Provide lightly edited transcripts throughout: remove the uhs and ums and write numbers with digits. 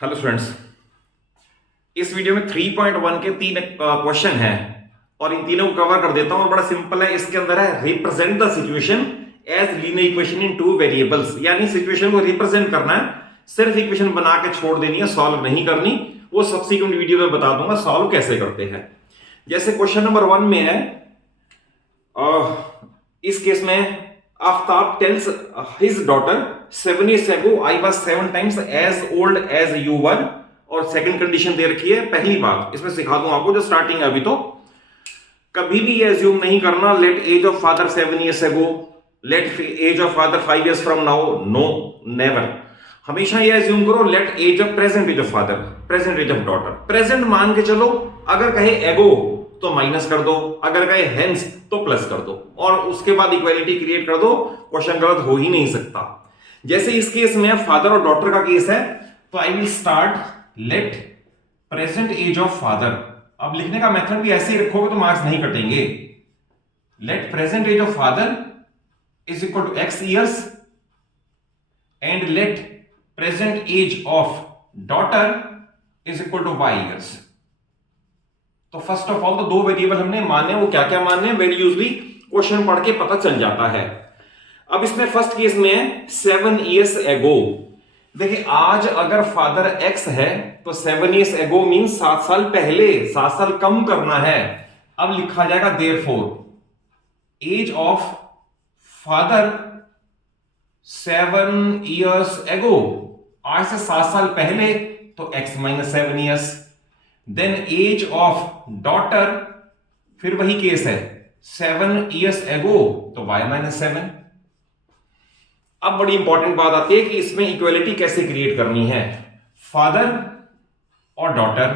Hello students, इस video में 3.1 के तीन क्वेश्चन हैं और इन तीनों को कवर कर देता हूं। बड़ा सिंपल है। इसके अंदर है represent the situation as linear equation in two variables, यानी सिचुएशन को रिप्रेजेंट करना है, सिर्फ इक्वेशन बना के छोड़ देनी है, सॉल्व नहीं करनी। वो सब्सिक्वेंट वीडियो में बता दूंगा सॉल्व कैसे करते हैं। जैसे क्वेश्चन नंबर 1 में है, इस केस में Aftab tales his daughter 7 years ago I was 7 times as old as you were, और सेकंड कंडीशन दे रखी है। पहली बात इसमें सिखा दूं आपको, जो स्टार्टिंग है अभी, तो कभी भी ये अज्यूम नहीं करना let age of father 7 years ago, let age of father 5 years from now, no never. हमेशा ये अज्यूम करो let age of present age of father, present age of daughter. Present मान के चलो, अगर कहे एगो तो माइनस कर दो, अगर कहे हेंस तो प्लस कर दो, और उसके बाद इक्वालिटी क्रिएट कर दो। क्वेश्चन गलत हो ही नहीं सकता। जैसे इस केस में फादर और डॉटर का केस है, तो I will start let present age of father. अब लिखने का मेथड भी ऐसे ही रखोगे तो मार्क्स नहीं कटेंगे। Let present age of father is equal to x years and let present age of daughter is equal to y years। तो फर्स्ट ऑफ ऑल तो दो वेरिएबल हमने माने, वो क्या क्या माने वेरी यूजली क्वेश्चन पढ़ के पता चल जाता है। अब इसमें फर्स्ट केस में 7 years ago, देखिए आज अगर फादर x है तो 7 years ago मींस 7 साल पहले, 7 साल कम करना है। अब लिखा जाएगा therefore age of father 7 years ago, आज से 7 साल पहले तो x minus 7 years। Then age of daughter, फिर वही केस है 7 years ago तो y माइनस 7। अब बड़ी इंपॉर्टेंट बात आती है कि इसमें इक्वलिटी कैसे क्रिएट करनी है। फादर और डॉटर,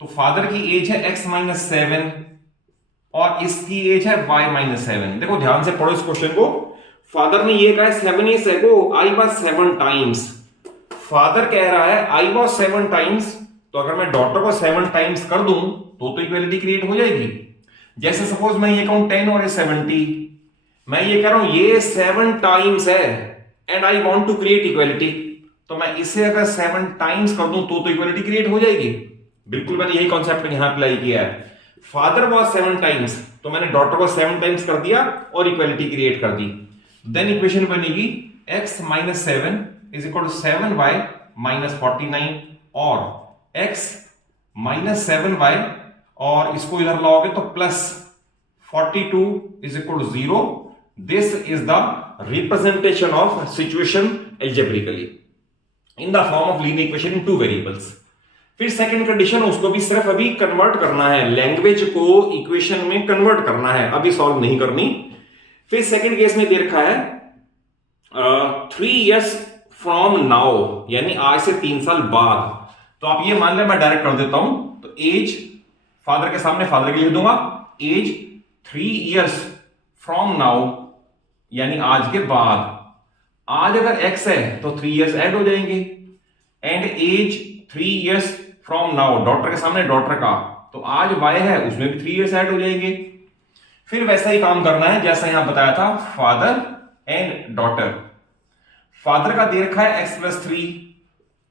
तो फादर की एज है x माइनस 7 और इसकी एज है y माइनस 7। देखो ध्यान से पढ़ो इस क्वेश्चन को। फादर ने ये कहा है 7 years ago I was 7 times, father कह रहा है I was 7 times, तो अगर मैं डॉटर को 7 टाइम्स कर दूं तो इक्वलिटी क्रिएट हो जाएगी। जैसे सपोज मैं ये कहूं 10 और ये 70, मैं ये कह रहा हूं ये 7 टाइम्स है and I want to create equality, तो मैं इसे अगर 7 टाइम्स कर दूं तो इक्वलिटी क्रिएट हो जाएगी। बिल्कुल मैंने यही कॉन्सेप्ट यहां अप्लाई किया है। फादर वाज 7 टाइम्स, तो मैंने डॉटर को 7 टाइम्स कर दिया और इक्वलिटी क्रिएट कर दी। देन इक्वेशन बनेगी x minus 7 is equal to 7y minus 49 और x माइनस 7y, और इसको इधर लाओगे तो plus 42 is equal to 0। This is the representation of situation algebraically in the form of linear equation in two variables. फिर second condition, उसको भी सिर्फ अभी कन्वर्ट करना है, लैंग्वेज को इक्वेशन में कन्वर्ट करना है, अभी सॉल्व नहीं करनी। फिर सेकंड केस में दे रखा है 3 years फ्रॉम नाउ, यानी आज से 3 साल बाद। तो आप ये मान लें, मैं डायरेक्ट कर देता हूं, तो एज फादर के सामने फादर के लिख दूंगा, एज 3 years फ्रॉम नाउ यानी आज के बाद। आज अगर x है तो 3 years ऐड हो जाएंगे, and age 3 years from now, daughter के सामने डॉटर का, तो आज y है उसमें भी 3 years ऐड हो जाएंगे। फिर वैसा ही काम करना है जैसा यहां बताया था, फादर एंड डॉटर। फादर का दे रखा है x प्लस 3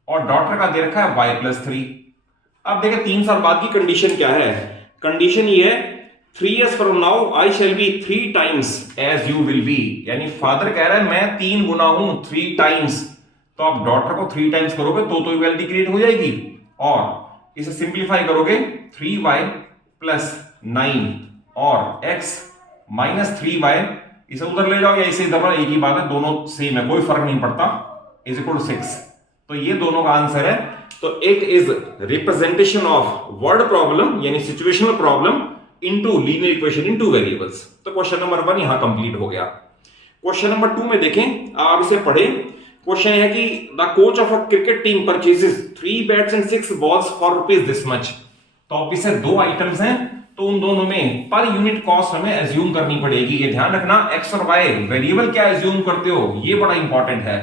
और डॉटर का दे रखा है y प्लस 3। अब देखें 3 साल बाद की कंडीशन क्या है। कंडीशन ये है 3 years from now I shall be 3 times as you will be, यानी फादर कह रहा है मैं 3 गुना हूं 3 टाइम्स, तो आप डॉटर को 3 टाइम्स करोगे तो इक्वालिटी क्रिएट हो जाएगी। और इसे सिंप्लीफाई करोगे 3y प्लस 9 और x माइनस 3y, इसे उधर ले जाओ या इसे इधर, एक ही बात है, दोनों सेम है, कोई फर्क नहीं पड़ता, इज इक्वल टू 6। तो ये दोनों का आंसर है। तो it is representation of word problem यानी situational problem into linear equation in two variables. तो क्वेश्चन नंबर 1 यहां कंप्लीट हो गया। क्वेश्चन नंबर 2 में देखें, आप इसे पढ़े। क्वेश्चन है कि the coach of a cricket team purchases 3 bats and 6 balls for rupees this much. तो ऑब्वियस है 2 आइटम्स हैं, तो उन दोनों में पर यूनिट कॉस्ट हमें एज्यूम करनी पड़ेगी। ये ध्यान रखना, x और y वेरिएबल क्या एज्यूम करते हो, ये बड़ा इंपॉर्टेंट है।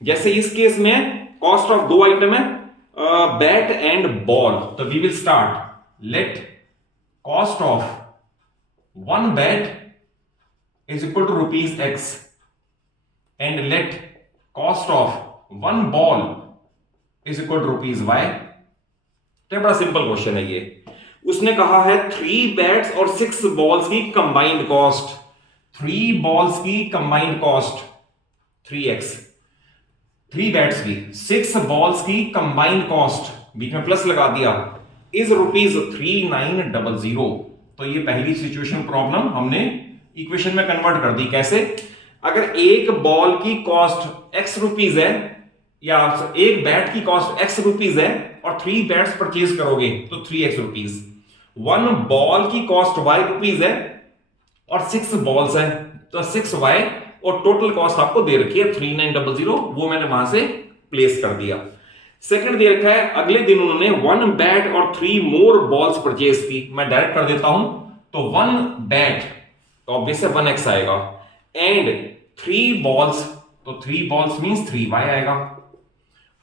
जैसे इस केस में कॉस्ट ऑफ 2 आइटम है, बैट एंड बॉल, तो we will start let cost of 1 bat is equal to rupees x, and let cost of 1 ball is equal to ₹y। तो बड़ा सिंपल क्वेश्चन है ये। उसने कहा है 3 बैट्स और 6 बॉल्स की कंबाइंड कॉस्ट, 3 बॉल्स की कंबाइंड कॉस्ट 3x, 3 बैट्स की 6 बॉल्स की कंबाइंड कॉस्ट, बीच में प्लस लगा दिया, इज ₹3900। तो ये पहली सिचुएशन प्रॉब्लम हमने इक्वेशन में कन्वर्ट कर दी। कैसे? अगर एक बॉल की कॉस्ट x रुपीज है या एक बैट की कॉस्ट x रुपीज है और 3 बैट्स परचेज करोगे तो 3x रुपीज, 1 बॉल की कॉस्ट y रुपीज है और 6 बॉल्स है तो 6y, और टोटल कॉस्ट आपको दे रखी है 3900, वो मैंने वहां से प्लेस कर दिया। सेकंड दे रखा है, अगले दिन उन्होंने 1 बैट और 3 मोर बॉल्स परचेज की। मैं डायरेक्ट कर देता हूं, तो 1 बैट तो ऑब्वियस 1x आएगा, एंड 3 बॉल्स तो 3 बॉल्स मींस 3y आएगा,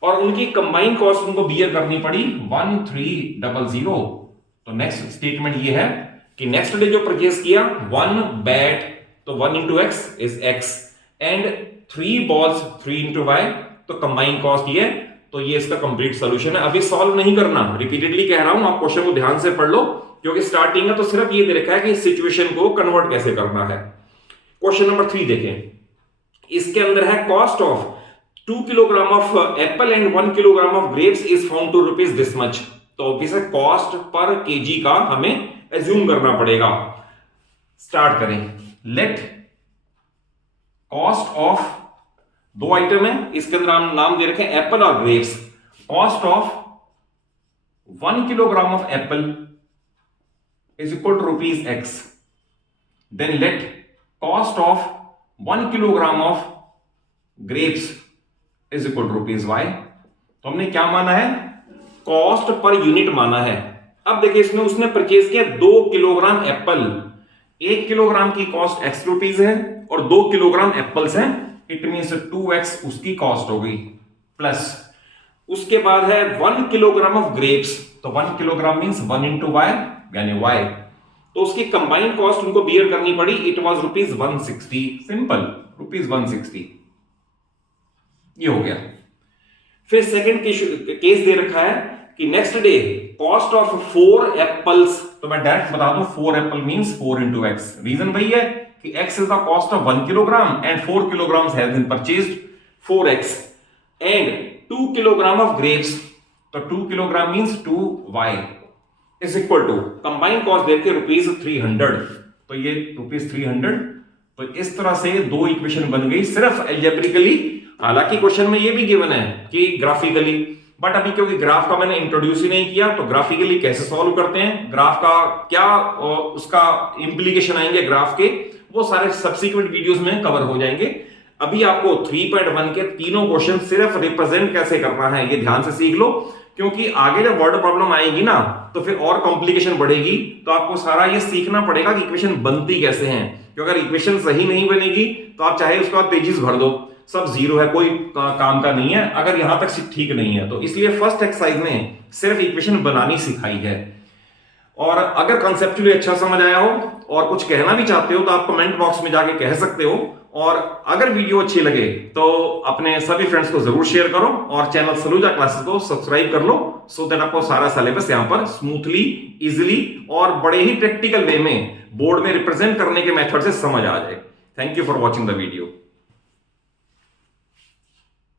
और उनकी कंबाइंड कॉस्ट उनको बियर करनी पड़ी 1300। तो नेक्स्ट स्टेटमेंट ये है कि नेक्स्ट डे जो परचेज किया 1 बैट तो 1 into x is x, and 3 balls 3 into y, तो कंबाइंड कॉस्ट ये, तो ये इसका कंप्लीट सॉल्यूशन है। अभी सॉल्व नहीं करना, रिपीटेडली कह रहा हूं, आप क्वेश्चन को ध्यान से पढ़ लो, क्योंकि स्टार्टिंग है तो सिर्फ ये दे रखा है कि इस सिचुएशन को कन्वर्ट कैसे करना है। क्वेश्चन नंबर 3 देखें, इसके अंदर है cost of 2 kilogram of apple and 1 kilogram of grapes is found to rupees this much. तो ऑब्वियस है कॉस्ट पर केजी का हमें एज्यूम करना पड़ेगा। स्टार्ट करें, लेट कॉस्ट ऑफ, 2 आइटम है, इसके अंदर हम नाम दे रखे हैं एप्पल और grapes. Cost of 1 kilogram of apple is equal to rupees x, then let cost of 1 kilogram of grapes is equal to rupees y। तो हमने क्या माना है? कॉस्ट पर यूनिट माना है। अब देखिए इसमें उसने परचेज किया 2 किलोग्राम एप्पल, 1 किलोग्राम की कॉस्ट x रुपीज है और 2 किलोग्राम एप्पल्स हैं, इट मींस 2x उसकी कॉस्ट हो गई, प्लस उसके बाद है 1 किलोग्राम ऑफ ग्रेप्स, तो 1 किलोग्राम मींस 1 इंटू y यानी y, तो उसकी कंबाइंड कॉस्ट उनको बियर करनी पड़ी, इट वाज ₹160, सिंपल ₹160, ये हो गया। फिर सेकंड केस दे रखा है कि next day cost of 4 apples, तो मैं डायरेक्ट बता दूं 4 apple means 4 into x। Reason वही है कि x is the cost of 1 kilogram and 4 kilogram has been purchased, 4x, and 2 kilogram of grapes, तो 2 kilogram means 2y is equal to combined cost देके ₹300, तो ये ₹300। तो इस तरह से 2 इक्वेशन बन गई सिर्फ एल्जेब्रिकली। हालांकि क्वेश्चन में ये भी गिवन है कि ग्राफिकली, बट अभी क्योंकि ग्राफ का मैंने इंट्रोड्यूस ही नहीं किया, तो ग्राफिकली कैसे सॉल्व करते हैं, ग्राफ का क्या उसका इंप्लीकेशन आएंगे ग्राफ के, वो सारे सब्सिक्वेंट वीडियोस में कवर हो जाएंगे। अभी आपको 3.1 के तीनों क्वेश्चन सिर्फ रिप्रेजेंट कैसे करना है ये ध्यान से सीख लो, क्योंकि आगे जब वर्ड प्रॉब्लम आएगी ना तो फिर और कॉम्प्लिकेशन बढ़ेगी, तो आपको सारा ये सीखना पड़ेगा कि इक्वेशन बनती कैसे हैं। क्योंकि अगर इक्वेशन सही नहीं बनेगी तो आप चाहे उसके बाद पेजेस भर दो, सब जीरो है, कोई काम का नहीं है अगर यहां तक ठीक नहीं है। तो इसलिए फर्स्ट एक्सरसाइज में सिर्फ इक्वेशन बनानी सिखाई है। और अगर कंसेप्चुअली अच्छा समझ आया हो और कुछ कहना भी चाहते हो तो आप कमेंट बॉक्स में जाके कह सकते हो, और अगर वीडियो अच्छी लगे तो अपने सभी फ्रेंड्स को जरूर शेयर करो और चैनल सलूजा क्लासेस को सब्सक्राइब कर लो, सो दैट आपको सारा सिलेबस यहां पर स्मूथली, इजिली और बड़े ही प्रैक्टिकल वे में बोर्ड में रिप्रेजेंट करने के मेथड से समझ आ जाए। Thank you for watching the video.